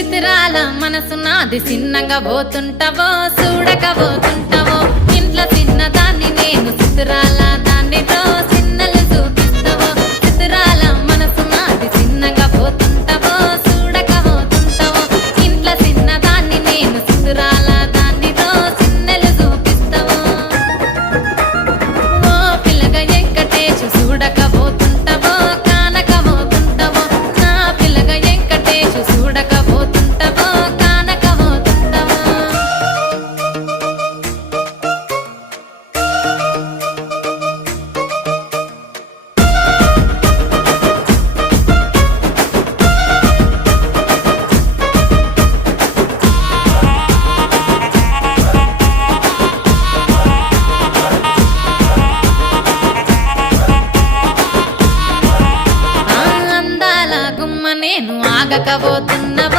చిత్రాల మనసు నాది చిన్నగా పోతుంటావో చూడక పోతుంటావో ఇంట్లో చిన్నదాన్ని నేను చిత్రాల